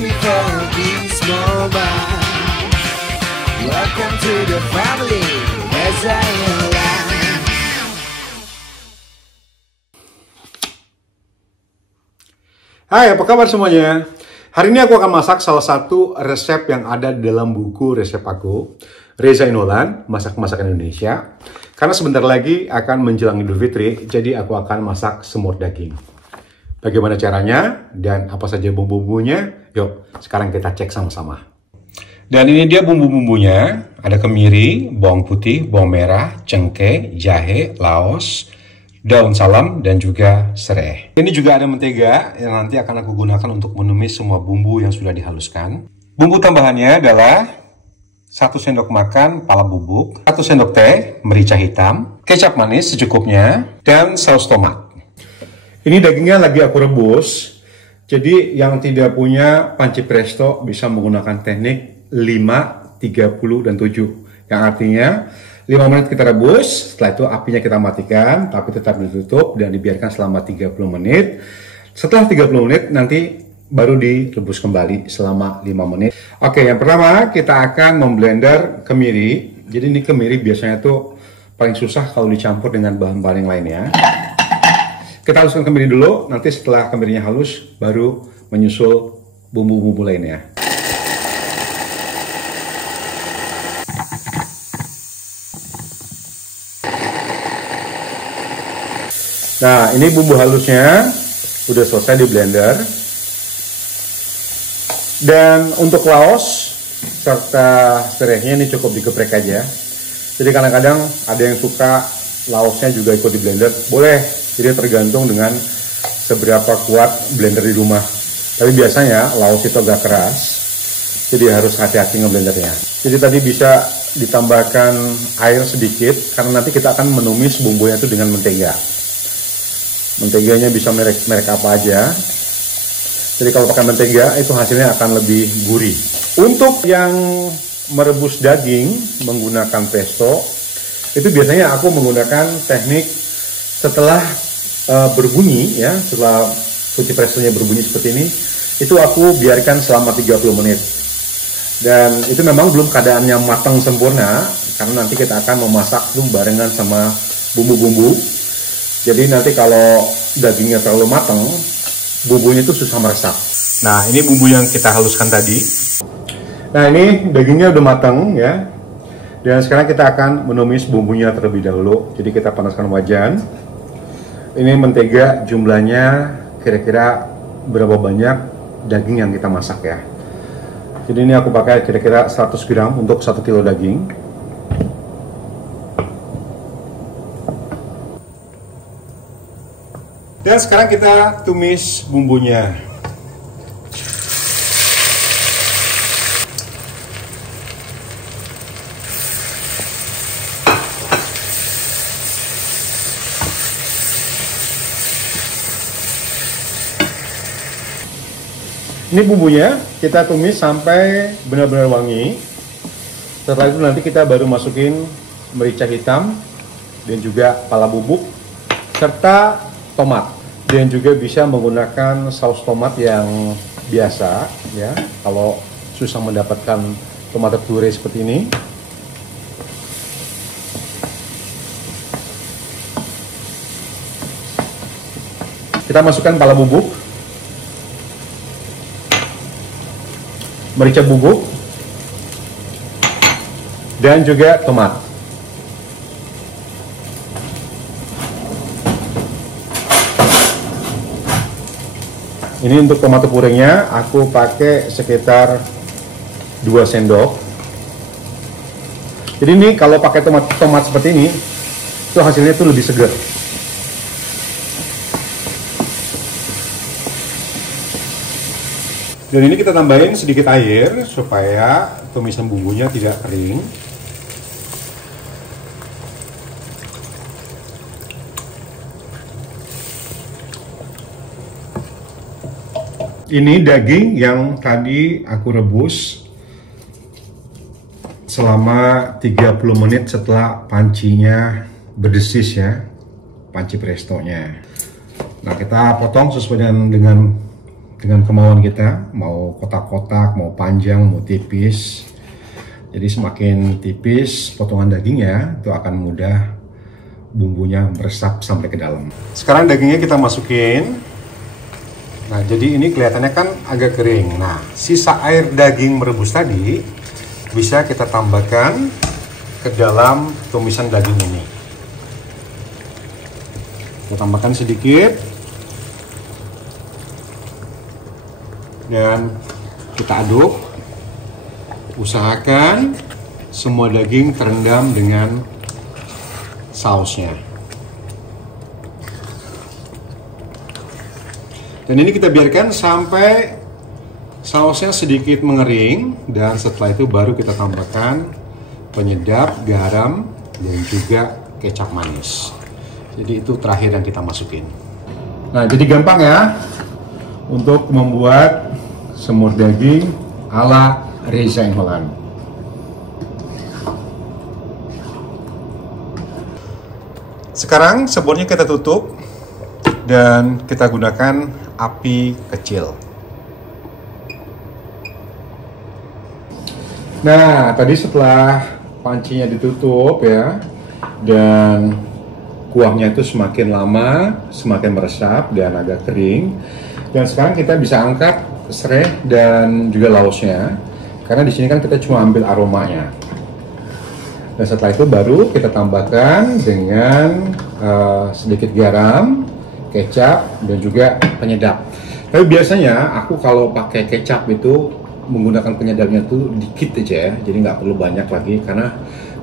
happy for this moment. Welcome to the family, Reza Inolan. Hai, apa kabar semuanya? Hari ini aku akan masak salah satu resep yang ada di dalam buku resep aku, Reza Inolan, Masak Masakan Indonesia. Karena sebentar lagi akan menjelang Idul Fitri, jadi aku akan masak semur daging. Bagaimana caranya dan apa saja bumbu-bumbunya? Yuk, sekarang kita cek sama-sama. Dan ini dia bumbu-bumbunya. Ada kemiri, bawang putih, bawang merah, cengkeh, jahe, laos, daun salam, dan juga serai. Ini juga ada mentega yang nanti akan aku gunakan untuk menumis semua bumbu yang sudah dihaluskan. Bumbu tambahannya adalah 1 sendok makan pala bubuk, 1 sendok teh merica hitam, kecap manis secukupnya, dan saus tomat. Ini dagingnya lagi aku rebus, jadi yang tidak punya panci presto bisa menggunakan teknik 5, 30, dan 7. Yang artinya 5 menit kita rebus, setelah itu apinya kita matikan, tapi tetap ditutup dan dibiarkan selama 30 menit. Setelah 30 menit nanti baru direbus kembali selama 5 menit. Oke, yang pertama kita akan memblender kemiri. Jadi ini kemiri biasanya tuh paling susah kalau dicampur dengan bahan-bahan yang lainnya. Kita haluskan kemiri dulu, nanti setelah kemirinya halus baru menyusul bumbu-bumbu lainnya. Nah, ini bumbu halusnya udah selesai di blender. Dan untuk laos serta serehnya ini cukup digeprek aja. Jadi kadang-kadang ada yang suka laosnya juga ikut di blender, boleh. Jadi tergantung dengan seberapa kuat blender di rumah. Tapi biasanya laos itu agak keras, jadi harus hati-hati ngeblendernya. Jadi tadi bisa ditambahkan air sedikit karena nanti kita akan menumis bumbunya itu dengan mentega. Menteganya bisa merek apa aja. Jadi kalau pakai mentega itu hasilnya akan lebih gurih. Untuk yang merebus daging menggunakan presto, itu biasanya aku menggunakan teknik setelah berbunyi ya, setelah kunci prestonya berbunyi seperti ini, itu aku biarkan selama 30 menit. Dan itu memang belum keadaannya matang sempurna, karena nanti kita akan memasak itu barengan sama bumbu-bumbu. Jadi nanti kalau dagingnya terlalu matang, bumbunya itu susah meresap. Nah, ini bumbu yang kita haluskan tadi. Nah, ini dagingnya udah matang ya. Dan sekarang kita akan menumis bumbunya terlebih dahulu. Jadi kita panaskan wajan. Ini mentega jumlahnya kira-kira berapa banyak daging yang kita masak ya. Jadi ini aku pakai kira-kira 100 gram untuk 1 kilo daging. Dan sekarang kita tumis bumbunya. Ini bumbunya kita tumis sampai benar-benar wangi. Setelah itu nanti kita baru masukin merica hitam dan juga pala bubuk serta tomat. Dan juga bisa menggunakan saus tomat yang biasa ya. Kalau susah mendapatkan tomat puree seperti ini. Kita masukkan pala bubuk, merica bubuk, dan juga tomat. Ini untuk tomat purenya aku pakai sekitar 2 sendok. Jadi ini kalau pakai tomat seperti ini, itu hasilnya tuh lebih segar. Dan ini kita tambahin sedikit air supaya tumisan bumbunya tidak kering. Ini daging yang tadi aku rebus selama 30 menit setelah pancinya berdesis ya, panci prestonya. Nah, kita potong sesuai dengan dengan kemauan kita, mau kotak-kotak, mau panjang, mau tipis. Jadi semakin tipis potongan dagingnya, itu akan mudah bumbunya meresap sampai ke dalam. Sekarang dagingnya kita masukin. Nah, jadi ini kelihatannya kan agak kering. Nah, sisa air daging merebus tadi bisa kita tambahkan ke dalam tumisan daging ini. Kita tambahkan sedikit. Dan kita aduk. Usahakan semua daging terendam dengan sausnya. Dan ini kita biarkan sampai sausnya sedikit mengering, dan setelah itu baru kita tambahkan penyedap, garam, dan juga kecap manis. Jadi itu terakhir yang kita masukin. Nah, jadi gampang ya untuk membuat semur daging ala Reza in Holland. Sekarang semurnya kita tutup dan kita gunakan api kecil. Nah, tadi setelah pancinya ditutup ya, dan kuahnya itu semakin lama semakin meresap dan agak kering. Dan sekarang kita bisa angkat serai dan juga laosnya, karena di sini kan kita cuma ambil aromanya. Dan setelah itu baru kita tambahkan dengan sedikit garam, kecap, dan juga penyedap. Tapi biasanya aku kalau pakai kecap itu menggunakan penyedapnya tuh dikit aja ya, jadi nggak perlu banyak lagi, karena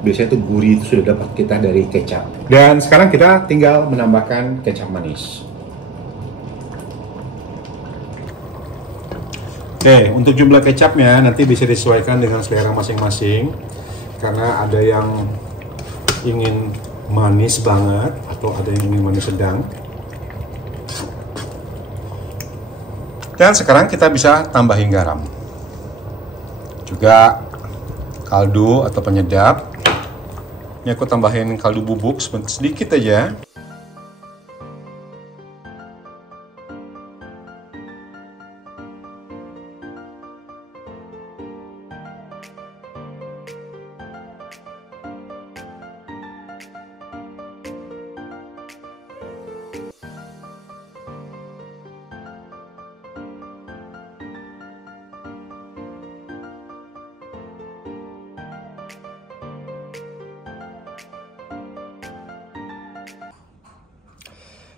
biasanya tuh gurih itu sudah dapat kita dari kecap. Dan sekarang kita tinggal menambahkan kecap manis. Oke, untuk jumlah kecapnya nanti bisa disesuaikan dengan selera masing-masing, karena ada yang ingin manis banget atau ada yang ingin manis sedang. Dan sekarang kita bisa tambahin garam, juga kaldu atau penyedap. Ini aku tambahin kaldu bubuk sedikit aja.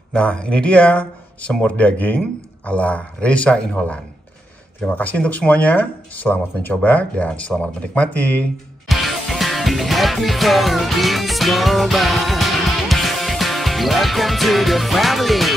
Nah, ini dia semur daging ala Reza in Holland. Terima kasih untuk semuanya. Selamat mencoba dan selamat menikmati. Be happy for this moment. Welcome to the family.